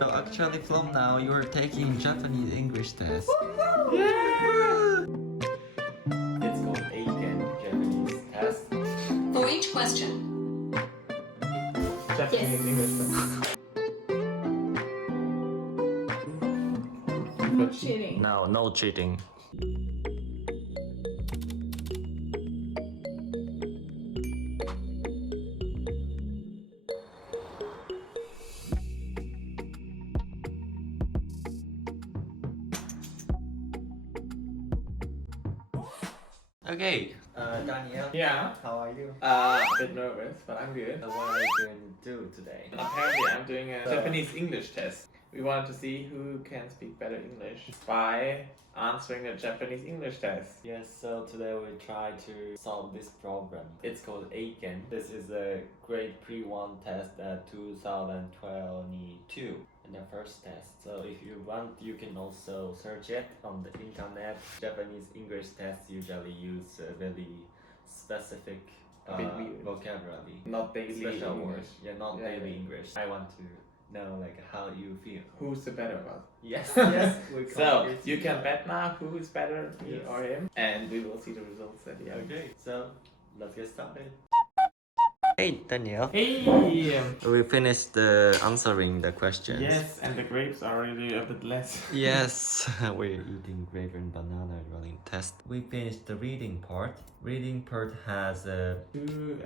So actually from now you're taking Japanese English test. Yeah! It's called Aiken Japanese test. For each question. Japanese English test. No cheating. No, no cheating. Okay, Daniel. Yeah. How are you? A bit nervous, but I'm good. What are you going to do today? Apparently, I'm doing a Japanese English test. We wanted to see who can speak better English by answering the Japanese English test. Yes, so today we try to solve this problem. It's called Aiken. This is a grade pre-1 test at 2022 and the first test. So if you want, you can also search it on the internet. Japanese English tests usually use a very specific A bit weird. vocabulary. Not daily Special English. words. Yeah, not Yeah, daily yeah. English. I want to know like how you feel. Who's the better one? Yes, yes. We So compete you can together. bet now who is better, me Yes. or him, and we will see the results at the end. Okay, so let's get started. Hey, Daniel. Hey! We finished answering the questions. Yes, and the grapes are really a bit less. Yes, we're eating grape and banana during test. We finished the reading part. Reading part has Two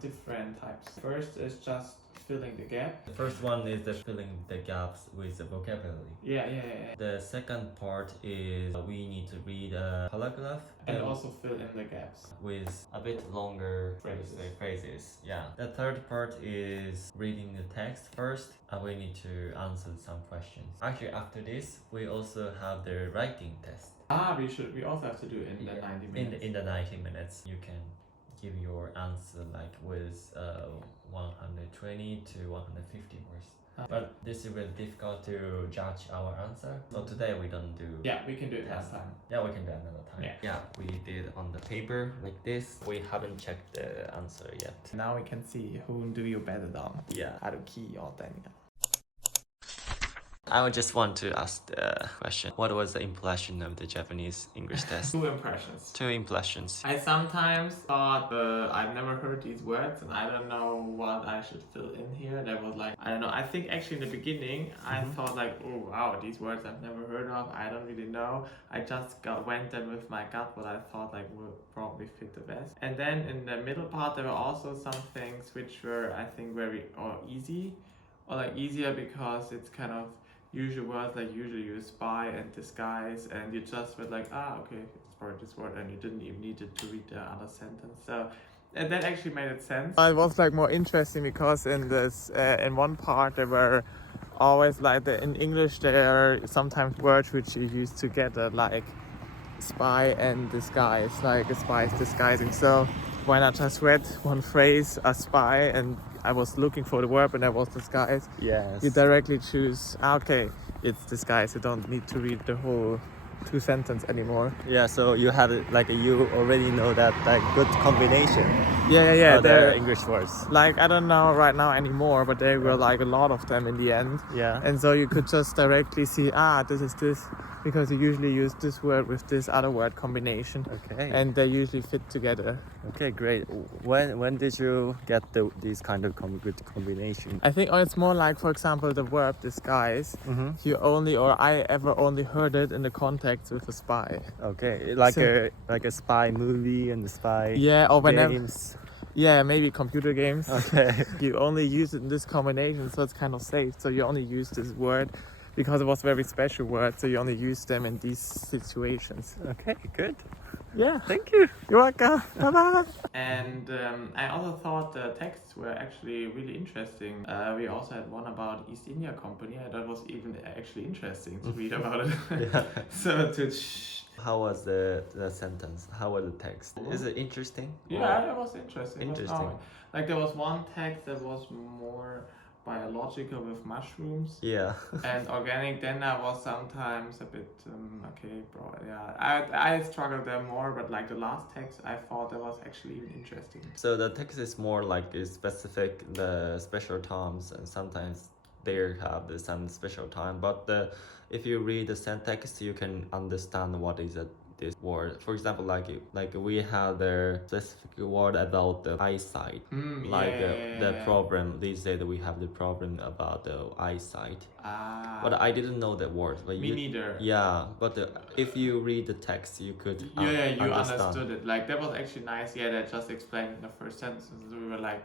different types. First is just filling the gap. The first one is the filling the gaps with the vocabulary. Yeah. The second part is we need to read a paragraph And also fill in the gaps. with a bit longer Phrases. phrases. Yeah. The third part is reading the text first, and we need to answer some questions. Actually, after this, we also have the writing test. We also have to do it in the 90 minutes. In the 90 minutes, you can give your answer like with 120 to 150 words. But this is really difficult to judge our answer. So today we don't do. Yeah, we can do it last time. Yeah, we can do another time. Yeah. we did on the paper like this. We haven't checked the answer yet. Now we can see who do you better than. Yeah. Haruki or Daniel. I would just want to ask the question. What was the impression of the Japanese English test? Two impressions. Two impressions. I sometimes thought I've never heard these words and I don't know what I should fill in here. That was like, I don't know. I think actually in the beginning I thought like, oh wow, these words I've never heard of. I don't really know. I just went in with my gut what I thought like would probably fit the best. And then in the middle part there were also some things which were I think very easy or like easier because it's kind of usual words like usually you spy and disguise and you just were like okay it's for this word and you didn't even need to read the other sentence, so and that actually made it sense. It was like more interesting because in this in one part there were always like in English there are sometimes words which you use together like spy and disguise, like a spy is disguising. So when I just read one phrase, a spy, and I was looking for the verb and I was disguise, Yes. you directly choose, okay, it's disguise. You don't need to read the whole two sentence anymore. Yeah, so you had like you already know that like good combination. Yeah. of the There, English words. like, I don't know right now anymore, but there were like a lot of them in the end. Yeah. And so you could just directly see, this is this, because you usually use this word with this other word combination. Okay. And they usually fit together. Okay, great. When did you get these kind of good combination? I think it's more like, for example, the verb disguise. Mm-hmm. I ever only heard it in the context with a spy. Okay, So- like a spy movie and the spy Yeah, or whenever. games. Yeah, maybe computer games. Okay. You only use it in this combination, so it's kind of safe. So you only use this word because it was a very special word. So you only use them in these situations. Okay, good. Yeah. Thank you. You're welcome. Bye bye. And I also thought the texts were actually really interesting. We also had one about East India Company, and that was even actually interesting to read about it. Yeah. So to. How was the sentence? How was the text? Is it interesting? Yeah, that was interesting. Interesting. Like there was one text that was more biological with mushrooms. Yeah. And organic, then I was sometimes a bit okay, bro. Yeah, I struggled there more, but like the last text, I thought that was actually even interesting. So the text is more like is specific, the special terms, and sometimes they have some special time. But if you read the syntax, you can understand what is this word. For example, like we have the specific word about the eyesight. The problem. They said we have the problem about the eyesight. But I didn't know the word. But Me neither. Yeah, but if you read the text, you could You understand. understood it. Like that was actually nice. Yeah, that just explained in the first sentence. We were like,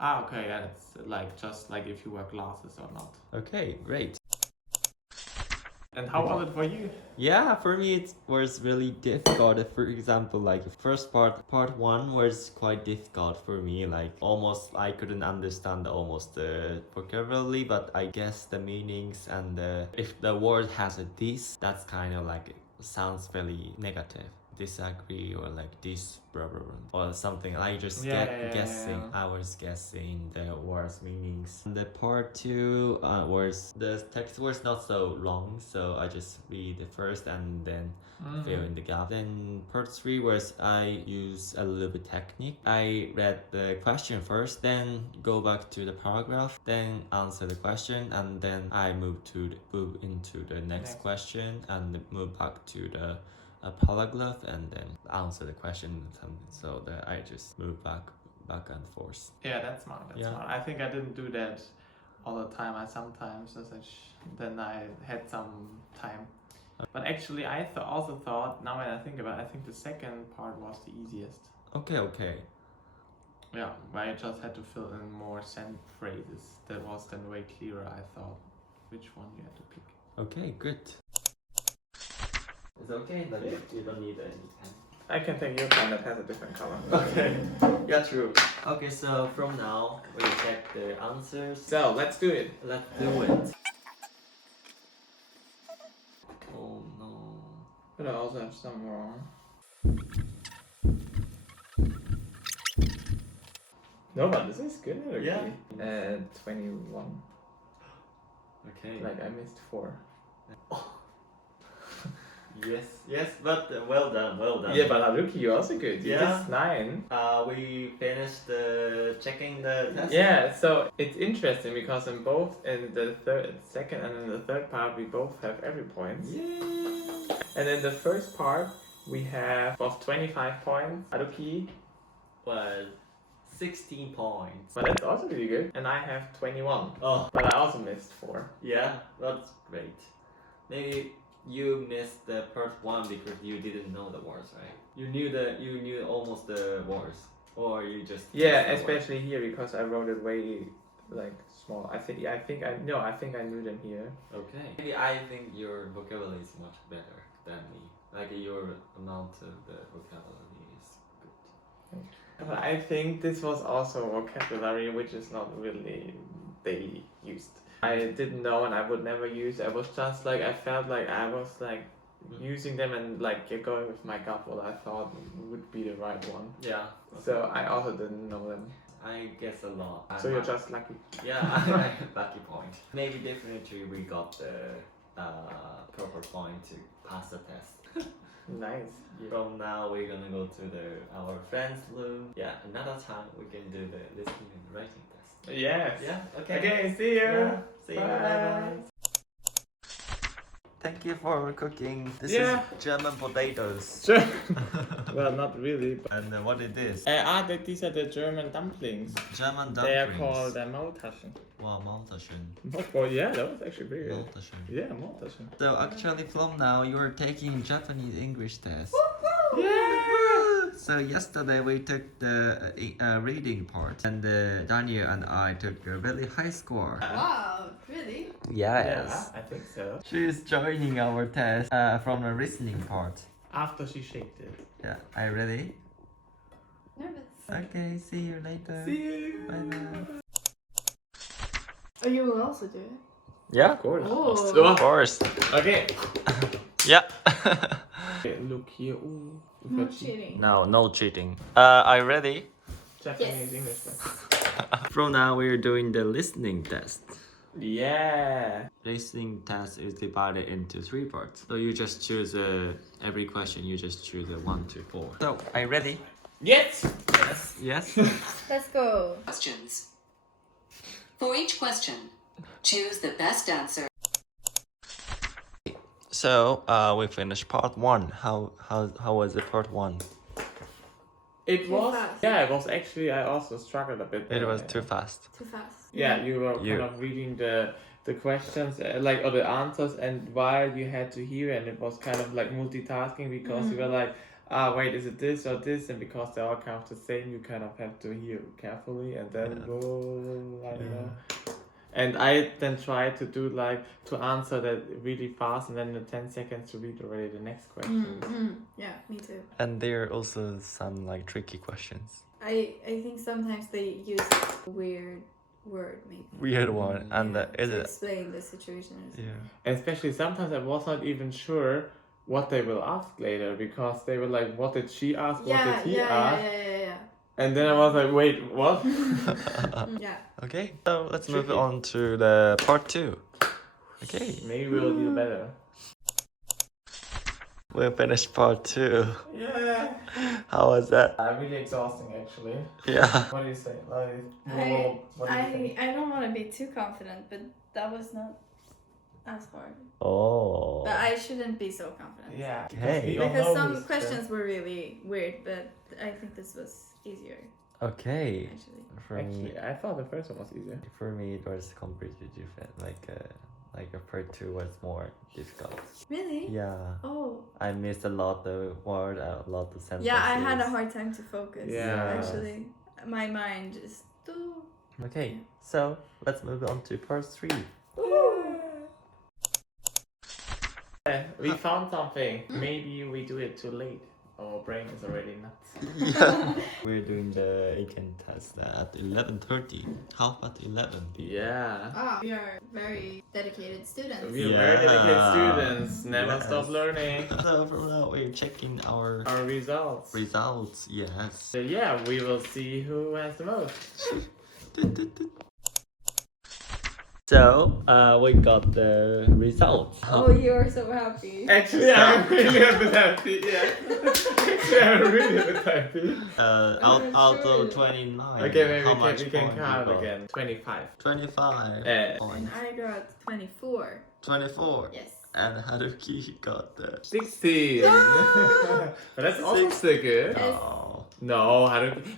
okay, yeah, it's like just like if you wear glasses or not. Okay, great. And how was it for you? Yeah, for me it was really difficult. For example, like first part one was quite difficult for me. Like almost I couldn't understand almost the vocabulary, but I guess the meanings and if the word has a this, that's kind of like sounds very negative. Disagree or like this problem or something. I just guessing. I was guessing the words meanings. And the part two was the text was not so long, so I just read the first and then fill in the gap. Then part three was I use a little bit technique. I read the question first, then go back to the paragraph, then answer the question, and then I move into the next question and move back to the paragraph and then answer the question. So that I just move back and forth. Yeah, that's smart. That's smart. I think I didn't do that all the time. I sometimes then I had some time. But actually, I also thought, now when I think about it, I think the second part was the easiest. Okay. Yeah, where I just had to fill in more phrases. That was then way clearer, I thought, which one you had to pick. Okay, good. It's okay, but you don't need any pen. I can take your pen that has a different color. Okay. Yeah, true. Okay, so from now, we'll check the answers. So, let's do it. Let's do it. Oh no. But I also have some wrong. No, but this is good. Okay. Yeah. 21. Okay. Like I missed 4. Yes, but well done. Yeah, but Haruki, you're also good. You did 9. We finished checking the test. Yeah, so it's interesting because in the second and in the third part, we both have every points. Yay! And in the first part, we have of 25 points. Haruki was 16 points. But that's also really good. And I have 21. Oh, But I also missed 4. yeah, that's great. Maybe you missed the part 1 because you didn't know the words, right? You knew almost the words, or you just Yeah, missed the especially here because I wrote it way like small. I think I knew them here. words. Okay. Maybe I think your vocabulary is much better than me. Like your amount of the vocabulary is good. But I think this was also vocabulary which is not really daily used. I didn't know and I would never use. I was just like I felt like I was like using them and like going with my gut what I thought would be the right one. Yeah. So I also didn't know them. I guess a lot. So you're just lucky. Yeah, I lucky point. Maybe definitely we got the proper point to pass the test. Nice. From now we're gonna go to our friend's room. Yeah, another time we can do the listening and writing test. Yes. Yeah. Okay. Okay. See you. Yeah, see you. Bye. Bye. Thank you for cooking. This Yeah. is German potatoes. Sure. Well, not really. But And what is this? these are the German dumplings. German dumplings. They are called Maultaschen. Wow, Maultaschen. Oh yeah, that was actually very good. Maultaschen. Yeah, Maultaschen. So actually from now you're taking Japanese English test. Yeah. So yesterday we took the reading part and Daniel and I took a very high score. Wow, really? Yeah, I think so. She's joining our test from the listening part. After she shaked it. Yeah, are you ready? Nervous. Okay, see you later. See you. Bye bye. Oh, you will also do it? Yeah, Of course. Oh. of course. Okay. Yeah. Okay, look here. Ooh. No cheating. No cheating. Are you ready? Japanese Yes. English test. From now we're doing the listening test. Yeah. Listening test is divided into 3 parts. So you just choose every question. You just choose 1 to 4. So are you ready? Yes. Yes. Let's go. Questions. For each question, Choose the best answer. So we finished part 1. How was it part 1? It Too was, fast. yeah, it was actually, I also struggled a bit. It was there. too fast. Too fast. Yeah, you were You- kind of reading the questions, like, or the answers, and while you had to hear, and it was kind of like multitasking because you were like, wait, is it this or this? And because they're all kind of the same, you kind of have to hear carefully and then Yeah. go, I don't know. And I then tried to do like, to answer that really fast, and then in 10 seconds to read already the next question. Yeah, me too. And there are also some like tricky questions. I think sometimes they use weird word maybe. Weird one. And is to it? explain the situation. Yeah. And especially sometimes I was not even sure what they will ask later, because they were like, what did she ask? What did he ask? Yeah. And then I was like, wait, what? Yeah. Okay, so let's move Tricky. on to the part 2. Okay, Maybe we'll do better. we finished part 2. Yeah. How was that? Really exhausting actually. Yeah. What do you say? What do you think? I don't want to be too confident, but that was not as hard. Oh. But I shouldn't be so confident. Yeah. Okay. we all Because know some who's questions were really weird, but I think this was easier Okay. actually. For me, Actually, I thought the first one was easier. it was completely different. Like a part 2 was more difficult. Really? Yeah. Oh. I missed a lot of words, a lot of sentences. Yeah, I had a hard time to focus. Yeah. Actually, my mind just. Okay, so let's move on to part 3. We found something. Maybe we do it too late. Our brain is already nuts. We're doing the Aiken test at 11:30. How about 11 people? Yeah. Ah, we are very dedicated students. We are very dedicated Yeah. students. Never Yes. stop learning. So from now we're checking our Our results. results. Yes. So yeah, we will see who has the most. So we got the results. Oh, you're so happy. Actually, I'm really a bit happy. Yeah. Actually, I'm really a bit happy. Out sure. of 29. Okay, maybe how much we can point you count got? again. 25. 25 Eh. points. And I got 24. 24. Yes. And Haruki got the 16. But that's also still good. Yes. Oh. No,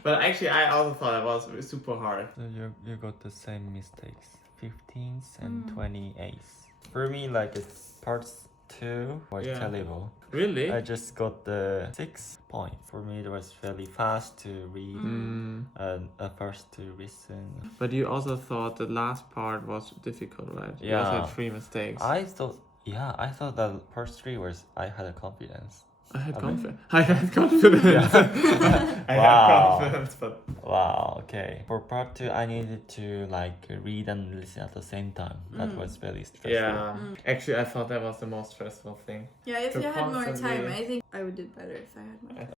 but actually, I also thought it was super hard. So you got the same mistakes. 15s and 28s. For me, like it's parts 2 was Yeah. terrible. Really? I just got the 6 point. For me, it was fairly fast to read and first to listen. But you also thought the last part was difficult, right? You also Yeah. had 3 mistakes. I thought that part 3 was I had a confidence. I had I confidence. I had confidence. I Wow. had confidence, but Wow. Okay. For part 2, I needed to like read and listen at the same time. That was very stressful. yeah. Actually, I thought that was the most stressful thing. Yeah, if To you had more time, constantly- I think I would do better if I had more time.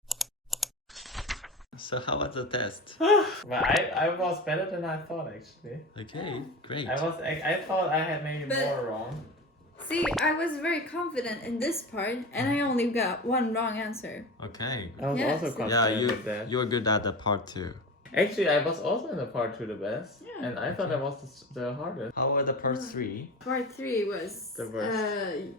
So how was the test? But I was better than I thought, actually. Okay. Great. I thought I had maybe But- more wrong. See, I was very confident in this part, and I only got one wrong answer. Okay. I was Yes. also confident Yeah, with that. you're good at the part 2. Actually, I was also in the part 2 the best. Yeah. And I thought that was the hardest. How about the part 3? Part 3 was The worst.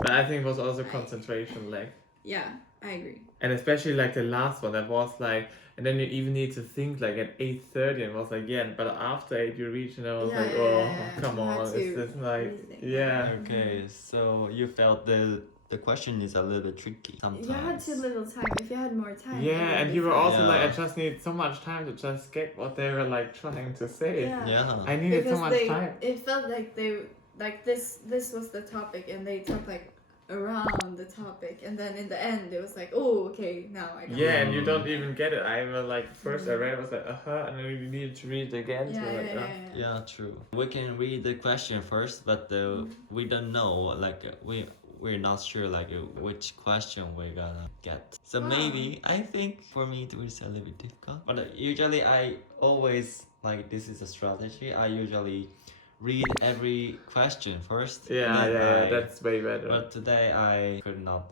But I think it was also concentration lag. Yeah, I agree. And especially like the last one, that was like, and then you even need to think like at 8:30, and it was like, yeah, but after 8 you reach, and I was Yeah, like, yeah, oh, yeah. come You had on, to is this like, rethink. yeah. Okay, so you felt the question is a little bit tricky sometimes. You had too little time. If you had more time. it Yeah, would and be you were fine. also like, I Yeah. just need so much time to just get what they were like trying to say. Yeah. Yeah. I needed Because so much time. it felt like they like this was the topic, and they talked like around the topic, and then in the end it was like, oh, okay, now I got Yeah, it. and you don't even get it. I was like, first I read, it was like, and then you needed to read it again. Yeah, so yeah, like, yeah, Yeah, true. We can read the question first, but we don't know. Like we're not sure like which question we're gonna get. So Wow. maybe I think for me it was a little bit difficult. But usually I always like this is a strategy. I usually read every question first. Yeah, then yeah, I- that's way better. But today I could not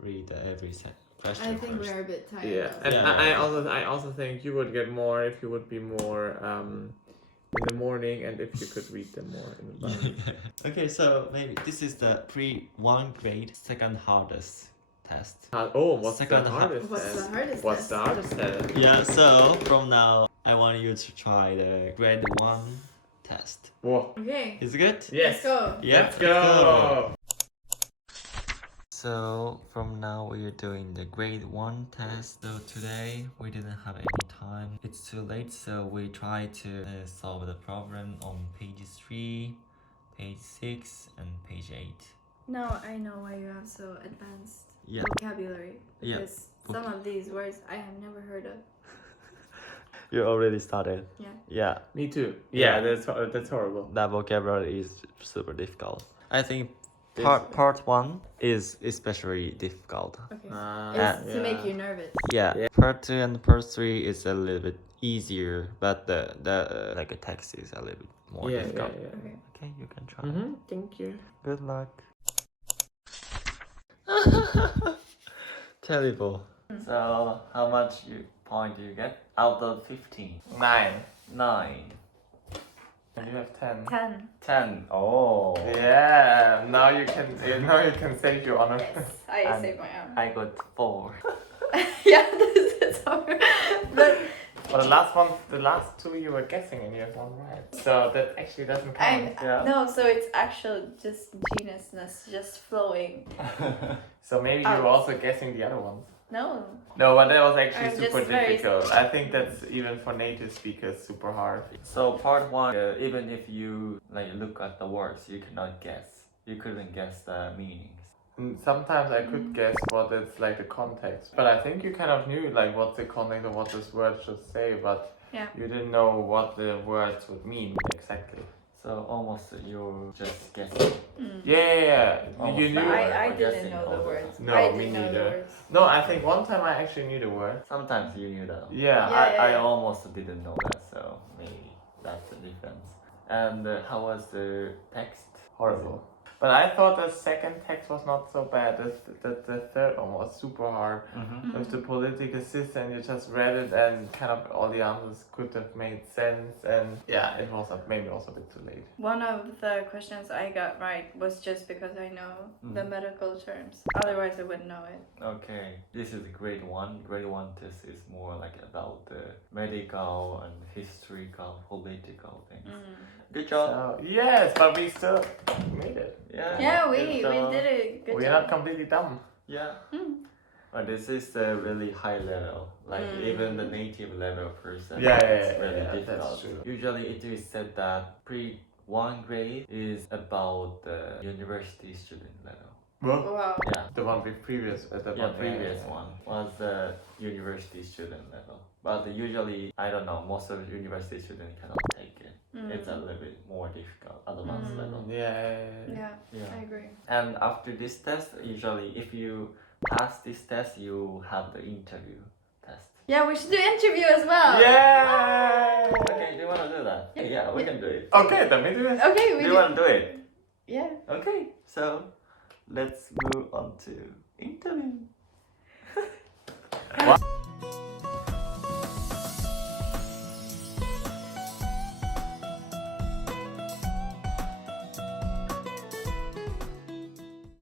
read every question I think first. we're a bit tired. Yeah, also. and Yeah. I also think you would get more if you would be more in the morning, and if you could read them more in the morning. Okay, so maybe this is the pre-1 grade second hardest test. What's Second the hardest What's test? the hardest What's test? the hardest test? Yeah, so from now I want you to try the grade 1 test. Whoa. Okay. Is it good? Yes. Let's go. Yeah, Let's go. So from now we are doing the grade 1 test. So today we didn't have any time. It's too late, so we try to solve the problem on page 3, page 6, and page 8. Now I know why you have so advanced Yeah. vocabulary. Yeah. Because some of these words I have never heard of. You already started. Yeah. Yeah, Me too. Yeah. Yeah, that's horrible. that vocabulary is super difficult. I think This- part 1 is especially difficult. Okay. Ah, It's to make you nervous. Yeah. Yeah. Part 2 and part 3 is a little bit easier, but the like the text is a little bit more Yeah, difficult. yeah. Okay. Okay, you can try. Thank you. Good luck. Terrible. So how much point do you get out of 15? 9. 9. And you have 10. 10. 10. Oh. Yeah. Now you can save your honor. Yes. I And saved my arm. I got 4. Yeah, this is hard. But Well, the last 2 you were guessing, and you have 1 right. So that actually doesn't count. Yeah. no, so it's actual just geniusness just flowing. So maybe you were also guessing the other ones. No. No, but that was actually I'm super just very- difficult. I think that's even for native speakers super hard. So part 1, even if you like look at the words, you cannot guess. You couldn't guess the meanings. Sometimes I could guess what it's like the context, but I think you kind of knew like what's the context of what this word should say, but Yeah. you didn't know what the words would mean exactly. So almost you're just guessing. Yeah. Almost You But knew. I Or didn't guessing know all the the words. time. No, I me didn't know the neither. words. No, I think one time I actually knew the word. Sometimes you knew that. Yeah. I Yeah. almost didn't know that, so maybe that's the difference. And how was the text? Horrible. But I thought the second text was not so bad. The third one was super hard. With the political system, you just read it and kind of all the answers could have made sense. And yeah, it was maybe also a bit too late. One of the questions I got right was just because I know the medical terms. Otherwise, I wouldn't know it. Okay, this is grade 1. Grade 1 test is more like about the medical and historical, political things. Good job. So, yes, but we still made it. Yeah. Yeah, we It's, did it. Good We're job. not completely dumb. Yeah. But this is a really high level. Like even the native level person. Yeah, it's really yeah, difficult. that's true. Usually it is said that pre-1 grade is about the university student level. Wow. Yeah. The one with previous. Previous one was the university student level. But usually, I don't know, most of the university students cannot take it. It's a little bit more difficult, advanced level. Yeah, Yeah. I agree. And after this test, usually if you pass this test, you have the interview test. Yeah, we should do interview as well. Yeah. Okay, do you want to do that? Yeah, we can do it. Okay, then we do it. Okay, we Do you do. want to do it? Yeah. Okay, so let's move on to interview.